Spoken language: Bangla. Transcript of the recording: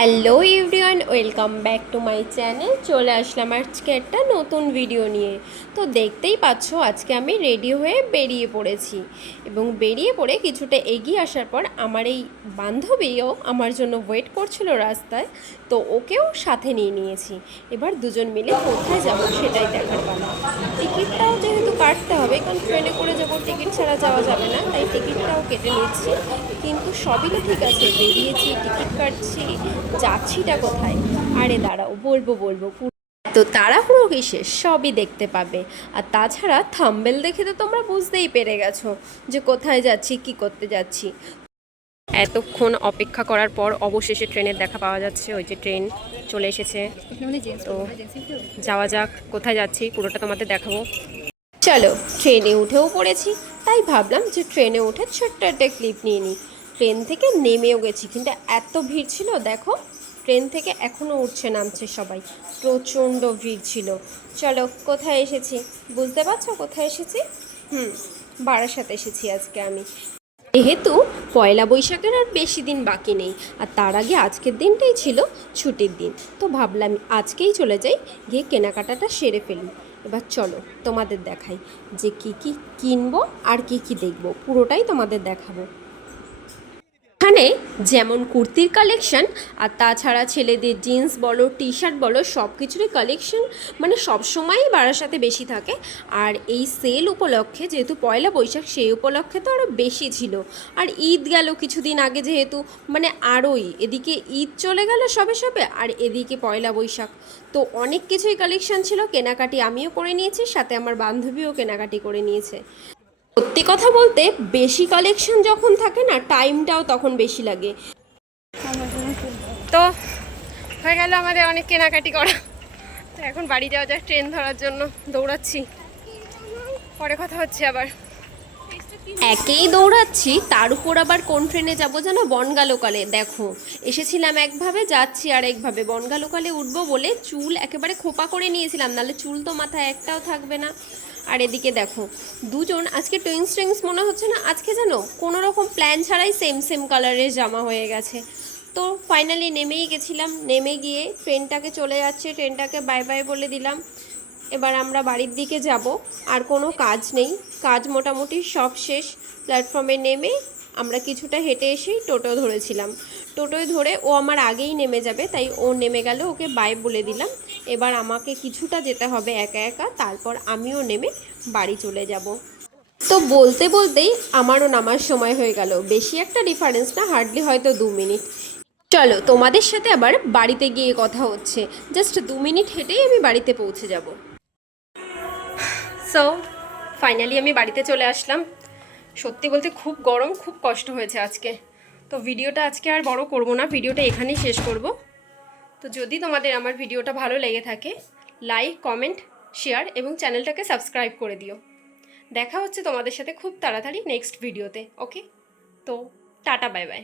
Hello everyone, welcome back to my channel. চলে আসলাম আজকে একটা নতুন ভিডিও নিয়ে। তো দেখতেই পাচ্ছ আজকে আমি রেডি হয়ে বেরিয়ে পড়েছি এবং বেরিয়ে পড়ে কিছুটা এগিয়ে আসার পর আমার এই বান্ধবীও আমার জন্য ওয়েট করছিল রাস্তায়। তো ওকেও সাথে নিয়ে নিয়েছি। এবার দুজন মিলে কোথায় যাব সেটাই দেখার পালা। টিকিটটাও যেহেতু কাটতে হবে, কারণ ট্রেনে করে যাব, টিকিট ছাড়া যাওয়া যাবে না, তাই টিকিটটাও কেটে নিচ্ছি। কিন্তু সবই তো ঠিক আছে, বেরিয়েছি, টিকিট কাটছি, যাচ্ছিটা কোথায়? আরে দাঁড়াও, বলবো। তো তাড়াহুড়ো কিসের, সবই দেখতে পাবে। আর তাছাড়া থাম্বেল দেখে তো তোমরা বুঝতেই পেরে গেছো যে কোথায় যাচ্ছি, কি করতে যাচ্ছি। এতক্ষণ অপেক্ষা করার পর অবশেষে ট্রেনের দেখা পাওয়া যাচ্ছে। ওই যে ট্রেন চলে এসেছে। তো যাওয়া যাক, কোথায় যাচ্ছি পুরোটা তোমাদের দেখাবো। চলো, ট্রেনে উঠেও পড়েছি। তাই ভাবলাম যে ট্রেনে উঠে ছোট্ট একটা ক্লিপ নিয়ে নিই। ট্রেন থেকে নেমেও গেছি, কিন্তু এত ভিড় ছিল দেখো। ট্রেন থেকে এখনও উঠছে নামছে সবাই, প্রচণ্ড ভিড় ছিল। চলো, কোথায় এসেছি বুঝতে পারছো? কোথায় এসেছি? বারাসাতে এসেছি আজকে আমি। যেহেতু পয়লা বৈশাখের আর বেশি দিন বাকি নেই, আর তার আগে আজকের দিনটাই ছিল ছুটির দিন, তো ভাবলাম আজকেই চলে যাই, গিয়ে কেনাকাটাটা সেরে ফেলি। এবার চলো তোমাদের দেখাই যে কি কি কিনবো আর কি কি দেখবো, পুরোটাই তোমাদের দেখাবো। এখানে যেমন কুর্তির কালেকশন, আর তাছাড়া ছেলেদের জিন্স বলো, টি শার্ট বলো, সব কিছুরই কালেকশন মানে সবসময়ই বারাসাতে বেশি থাকে। আর এই সেল উপলক্ষে, যেহেতু পয়লা বৈশাখ, সেই উপলক্ষে তো আরও বেশি ছিল। আর ঈদ গেল কিছুদিন আগে, যেহেতু মানে আরোই এদিকে ঈদ চলে গেল সবে সবে, আর এদিকে পয়লা বৈশাখ। তো অনেক কিছুই কালেকশন ছিল, কেনাকাটি আমিও করে নিয়েছি, সাথে আমার বান্ধবীও কেনাকাটি করে নিয়েছে। সত্যি কথা বলতে, বেশি কালেকশন যখন থাকে না, টাইমটাও তখন বেশি লাগে। তো হয়ে গেল আমাদের অনেক কেনাকাটি করা। তো এখন বাড়ি যাওয়া যাক, ট্রেন ধরার জন্য দৌড়াচ্ছি। পরে কথা হচ্ছে আবার। একেই দৌড়াচ্ছি, তার উপর আবার কোন ট্রেনে যাবো যেন, বনগা লোকালে। দেখো, এসেছিলাম একভাবে, যাচ্ছি আর একভাবে। বনগা লোকালে উঠবো বলে চুল একেবারে খোপা করে নিয়েছিলাম, নাহলে চুল তো মাথায় একটাও থাকবে না। আর এদিকে দেখো, দুজন আজকে টুইংস মনে হচ্ছে না, আজকে যেন কোনো রকম প্ল্যান ছাড়াই সেম সেম কালারের জামা হয়ে গেছে। তো ফাইনালি নেমেই গেছিলাম, নেমে গিয়ে ট্রেনটাকে চলে যাচ্ছে, ট্রেনটাকে বাই বাই বলে দিলাম। এবার আমরা বাড়ির দিকে যাব। আর কোনো কাজ নেই, কাজ মোটামুটি সব শেষ। প্ল্যাটফর্মে নেমে আমরা কিছুটা হেঁটে এসেই টোটো ধরেছিলাম। টোটোয় ধরে ও আমার আগেই নেমে যাবে, তাই ও নেমে গেল, ওকে বাই বলে দিলাম। এবার আমাকে কিছুটা যেতে হবে একা একা, তারপর আমিও নেমে বাড়ি চলে যাব। তো বলতে বলতেই আমারও নামার সময় হয়ে গেল। বেশি একটা ডিফারেন্স না, হার্ডলি হয়তো 2 মিনিট। চলো তোমাদের সাথে আবার বাড়িতে গিয়ে কথা হচ্ছে। জাস্ট 2 মিনিট হেঁটেই আমি বাড়িতে পৌঁছে যাব। সো ফাইনালি আমি বাড়িতে চলে আসলাম। সত্যি বলতে খুব গরম, খুব কষ্ট হয়েছে আজকে। তো ভিডিওটা আজকে আর বড় করব না, ভিডিওটা এখানেই শেষ করব। তো যদি তোমাদের আমার ভিডিওটা ভালো লেগে থাকে, লাইক, কমেন্ট, শেয়ার এবং চ্যানেলটাকে সাবস্ক্রাইব করে দিও। দেখা হচ্ছে তোমাদের সাথে খুব তাড়াতাড়ি নেক্সট ভিডিওতে। ওকে, তো টাটা, বাই বাই।